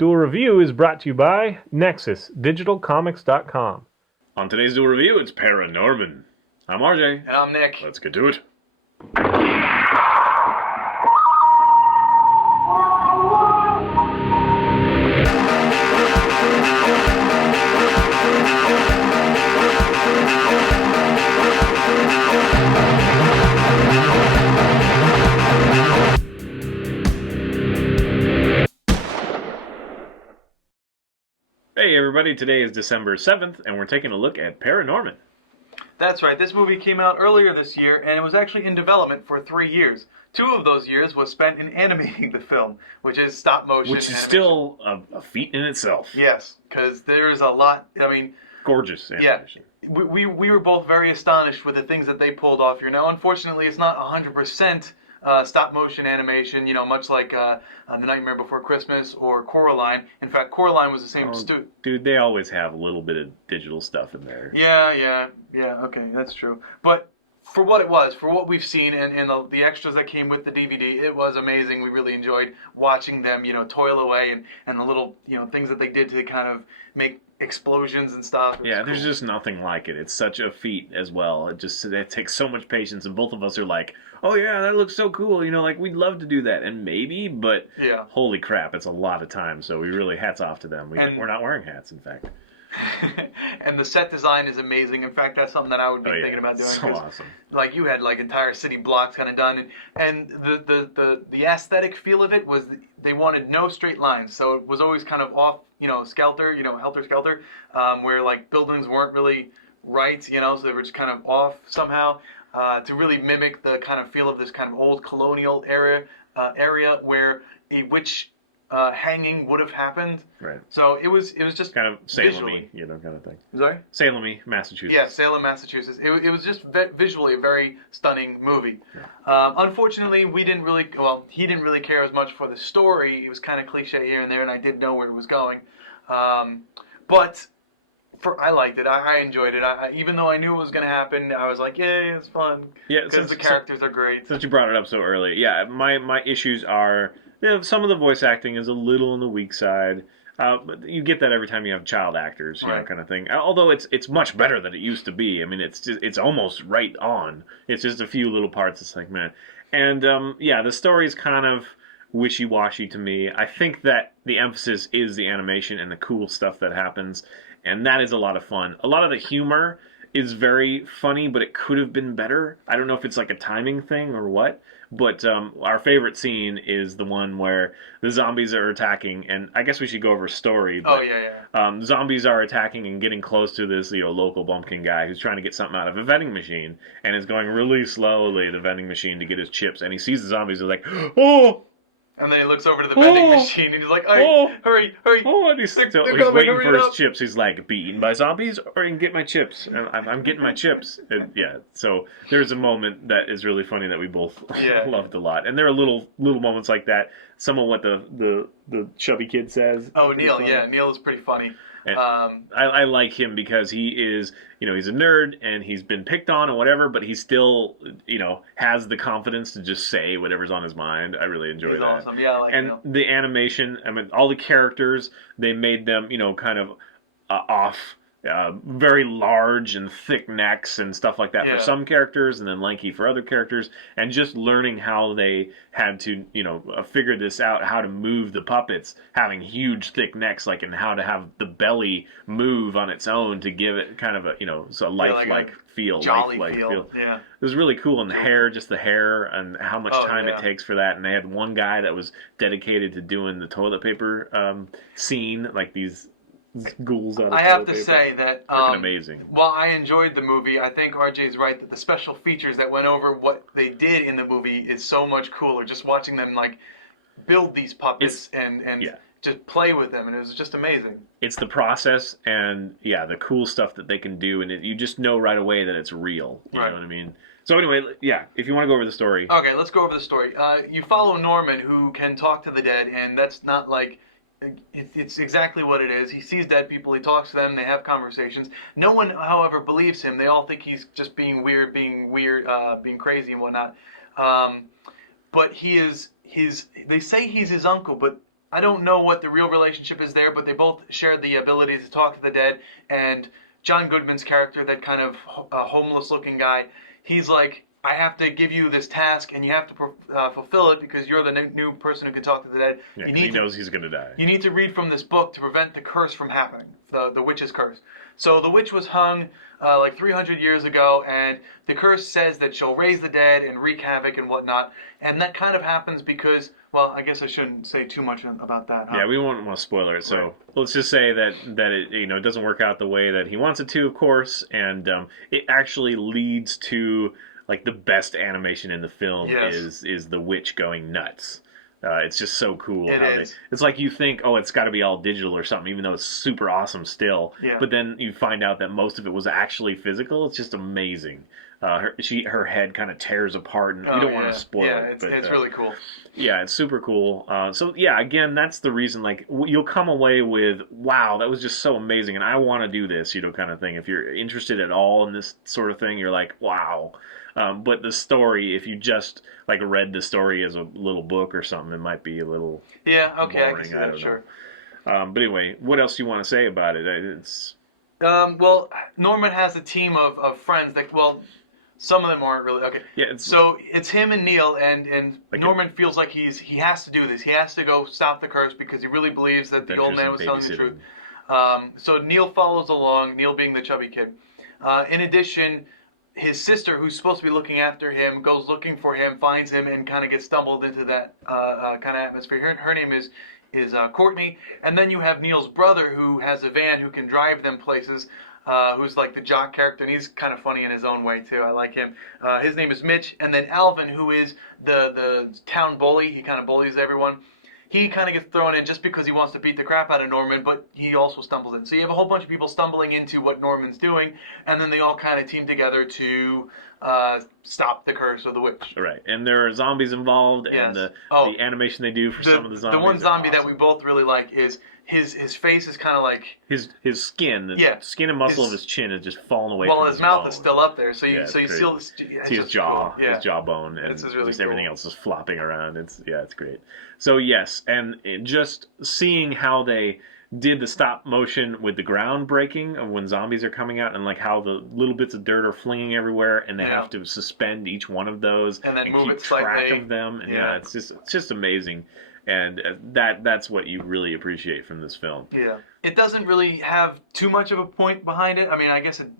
Duel Review is brought to you by NexusDigitalComics.com. On today's Duel Review, it's ParaNorman. I'm RJ. And I'm Nick. Let's get to it. Hey everybody, today is December 7th, and we're taking a look at ParaNorman. That's right, this movie came out earlier this year, and it was actually in development for 3 years. 2 of those years was spent in animating the film, which is stop motion Which is animation. still a feat in itself. Yes, because there's a lot, Gorgeous animation. Yeah, we were both very astonished with the things that they pulled off here. Now, unfortunately, it's not 100% stop motion animation, much like The Nightmare Before Christmas or Coraline. In fact, Coraline was the same Dude, they always have a little bit of digital stuff in there. Yeah, okay, that's true. But for what it was, for what we've seen and the extras that came with the DVD, it was amazing. We really enjoyed watching them, toil away and the little, things that they did to kind of make explosions and stuff. Yeah, there's just nothing like it. It's such a feat as well. It takes so much patience, and both of us are like, oh yeah, that looks so cool, we'd love to do that, and maybe, but yeah. Holy crap, it's a lot of time, so we really, hats off to them. We're not wearing hats, in fact. And the set design is amazing. In fact, that's something that I would be thinking about doing. So awesome. Like, you had entire city blocks kind of done, and the aesthetic feel of it was they wanted no straight lines, so it was always kind of off, skelter, helter-skelter, where buildings weren't really right, so they were just kind of off somehow, to really mimic the kind of feel of this kind of old colonial area where a witch hanging would have happened. Right. So it was just kind of Salem-y, kind of thing. Sorry? Salem-y, Massachusetts. Yeah, Salem, Massachusetts. It was just visually a very stunning movie. Yeah. Unfortunately, he didn't really care as much for the story. It was kind of cliche here and there, and I did know where it was going. But I liked it. I enjoyed it. Even though I knew it was going to happen, I was like, yay, it's fun. Yeah, because the characters are great. Since you brought it up so early, yeah, my issues are, some of the voice acting is a little on the weak side. But you get that every time you have child actors, right, kind of thing. Although it's much better than it used to be. I mean, it's almost right on. It's just a few little parts. It's like, man. And the story's kind of wishy-washy to me. I think that the emphasis is the animation and the cool stuff that happens, and that is a lot of fun. A lot of the humor is very funny, but it could have been better. I don't know if it's like a timing thing or what, but our favorite scene is the one where the zombies are attacking, and I guess we should go over a story. But, zombies are attacking and getting close to this local bumpkin guy who's trying to get something out of a vending machine, and is going really slowly, the vending machine, to get his chips, and he sees the zombies, and he's like, oh! And then he looks over to the vending machine and he's like, hurry. Oh, and he's waiting for his chips. He's like, be eaten by zombies or you can get my chips. And I'm getting my chips. And, so there's a moment that is really funny that we both loved a lot. And there are little moments like that. Some of what the chubby kid says. Oh, Neil, Neil is pretty funny. And I like him because he is, he's a nerd and he's been picked on and whatever, but he still, has the confidence to just say whatever's on his mind. I really enjoy that. Awesome. Yeah, I like and Neil. The animation, all the characters, they made them, kind of off. Very large and thick necks and stuff like that for some characters, and then lanky for other characters, and just learning how they had to, figure this out, how to move the puppets, having huge thick necks, and how to have the belly move on its own to give it kind of a, lifelike feel, lifelike feel. Yeah, it was really cool, and the hair, and how much time it takes for that. And they had one guy that was dedicated to doing the toilet paper scene, these ghouls out of I have to say that amazing. While I enjoyed the movie, I think RJ's right that the special features that went over what they did in the movie is so much cooler. Just watching them build these puppets and just play with them, and it was just amazing. It's the process and the cool stuff that they can do, and you just know right away that it's real. You know what I mean? So anyway, if you want to go over the story. Okay, let's go over the story. You follow Norman, who can talk to the dead, and that's not it's exactly what it is. He sees dead people, he talks to them, they have conversations. No one, however, believes him. They all think he's just being weird, being crazy and whatnot. But they say he's his uncle, but I don't know what the real relationship is there, but they both share the ability to talk to the dead. And John Goodman's character, that kind of homeless-looking guy, he's like, I have to give you this task, and you have to fulfill it because you're the new person who can talk to the dead. Yeah, he knows he's going to die. You need to read from this book to prevent the curse from happening, the witch's curse. So the witch was hung like 300 years ago, and the curse says that she'll raise the dead and wreak havoc and whatnot. And that kind of happens because, well, I guess I shouldn't say too much about that. Huh? Yeah, we won't want to spoil it. So let's just say that it it doesn't work out the way that he wants it to, of course, and it actually leads to like the best animation in the film is the witch going nuts. It's just so cool. It's like you think, oh, it's got to be all digital or something, even though it's super awesome still. Yeah. But then you find out that most of it was actually physical. It's just amazing. Her head kind of tears apart, and you don't want to spoil it. It's really cool. Yeah, it's super cool. So yeah, again, that's the reason. Like, you'll come away with, wow, that was just so amazing, and I want to do this, kind of thing. If you're interested at all in this sort of thing, you're like, wow. But the story, if you just like read the story as a little book or something, it might be a little boring. I can see that, sure. But anyway, what else do you want to say about it? It's well, Norman has a team of friends that, well, some of them aren't really okay. Yeah. So it's him and Neil, and like Norman feels like he has to do this. He has to go stop the curse because he really believes that the old man was telling the truth. So Neil follows along. Neil being the chubby kid. In addition, his sister, who's supposed to be looking after him, goes looking for him, finds him, and kind of gets stumbled into that kind of atmosphere. Her name is Courtney. And then you have Neil's brother, who has a van, who can drive them places, who's like the jock character, and he's kind of funny in his own way, too. I like him. His name is Mitch. And then Alvin, who is the town bully. He kind of bullies everyone. He kind of gets thrown in just because he wants to beat the crap out of Norman, but he also stumbles in. So you have a whole bunch of people stumbling into what Norman's doing, and then they all kind of team together to stop the curse of the witch. Right, and there are zombies involved, and the animation they do for some of the zombies. The one zombie that we both really like is his face is kind of like his skin, skin and muscle of his chin is just falling away. Well, from his mouth bone. is still up there, so you see his jaw, cool. his jawbone, and really just cool. everything else is flopping around. It's great. So yes, and just seeing how they did the stop motion with the ground breaking of when zombies are coming out, and like how the little bits of dirt are flinging everywhere, and they have to suspend each one of those and then move keep it slightly. track of them. And it's just amazing. And that's what you really appreciate from this film. Yeah, it doesn't really have too much of a point behind it. I mean, I guess it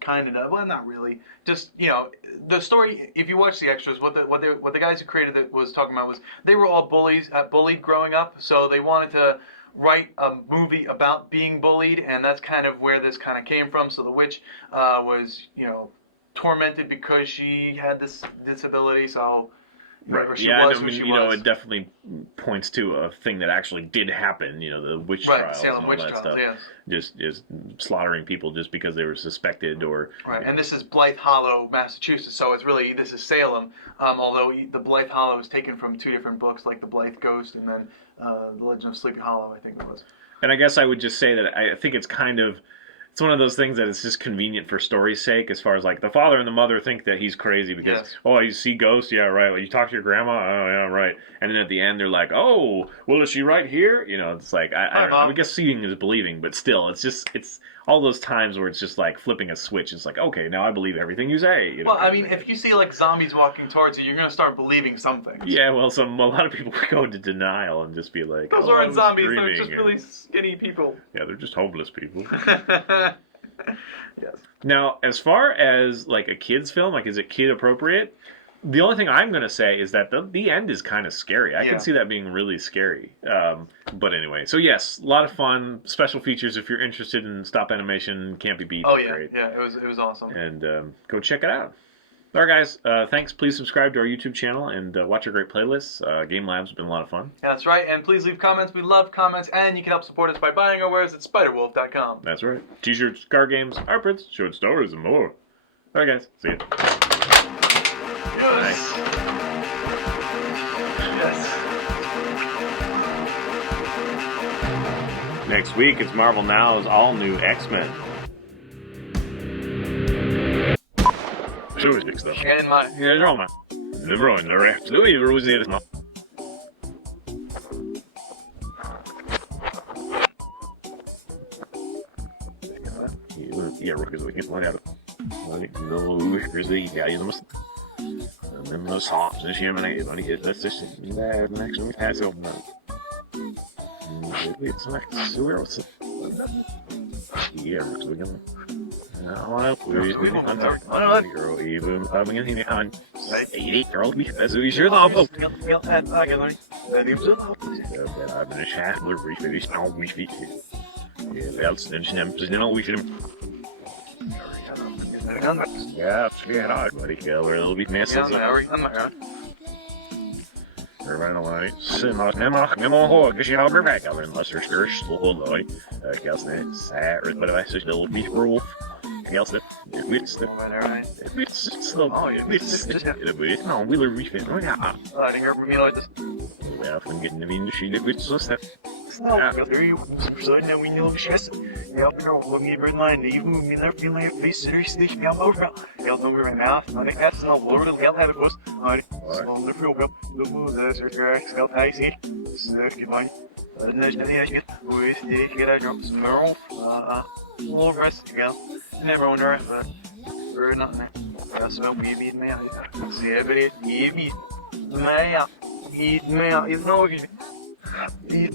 kind of does. Well, not really. Just the story. If you watch the extras, what the guys who created it was talking about was they were all bullied growing up, so they wanted to write a movie about being bullied, and that's kind of where this kind of came from. So the witch was tormented because she had this disability. So. Right. It definitely points to a thing that actually did happen. The witch trials Salem and all witch that trials, stuff. Yes. Just slaughtering people just because they were suspected or. Right, and this is Blythe Hollow, Massachusetts. So this is Salem. Although the Blythe Hollow is taken from two different books, like the Blythe Ghost and then the Legend of Sleepy Hollow, I think it was. And I guess I would just say that I think it's kind of. It's one of those things that it's just convenient for story's sake, as far as like the father and the mother think that he's crazy because, you see ghosts? Yeah, right. Well, you talk to your grandma? Oh, yeah, right. And then at the end, they're like, oh, well, is she right here? It's like, I don't know. I guess seeing is believing, but still, it's all those times where it's just like flipping a switch. It's like, okay, now I believe everything you say. Well, I mean, if you see like zombies walking towards you, you're going to start believing something. Yeah, well, a lot of people go into denial and just be like, those aren't zombies, they're just really skinny people. Yeah, they're just homeless people. Yes. Now, as far as like a kid's film, like is it kid appropriate? The only thing I'm going to say is that the end is kind of scary. I can see that being really scary. But anyway, so yes, a lot of fun. Special features if you're interested in stop animation, can't be beat. Oh yeah, great. yeah, it was awesome. And go check it out. All right, guys. Thanks. Please subscribe to our YouTube channel and watch our great playlists. Game Labs have been a lot of fun. Yeah, that's right. And please leave comments. We love comments. And you can help support us by buying our wares at spiderwolf.com. That's right. T-shirts, card games, art prints, short stories, and more. All right, guys. See ya. Yes. Yes. Next week, it's Marvel Now's all-new X-Men. En my... Roma. De Bruyne, de rechts. Doe je, Rosie. Ja, Rocket League, maar ja, is die, ja, je moet. En dan soms, dus je maar dat is next week has op. It's like sewer. Ja, Rocket League. Nou, we even coming in here on. Hey, girl, that's who you're the I'm gonna chat with Reefy, now we feet. Else than Snims, you know, we should. Yeah, get out, buddy, killer. It'll be messes. Everybody alright. Simmer, nimmer, because you have her back over unless there's first, hold on. Guess that's but I say still be proof. Guess that it's the it's no, we'll refit. Yeah, well, I'm getting the industry that it's just that. Ja, we know chess. Ja, we need to mind the even we never feel like we seriously feel over. Ja, dan weer math, maar ik had snel hoor dat geld hebben kost. Maar zonder veel geld, de moeder is er geld hij ziet. Stukje man. En dan is het niet hoe is die get out smurl. All rest again. Never on earth. We're not there. That's what we beat me. See everybody, he beat me. Eat me. It's no. Eat.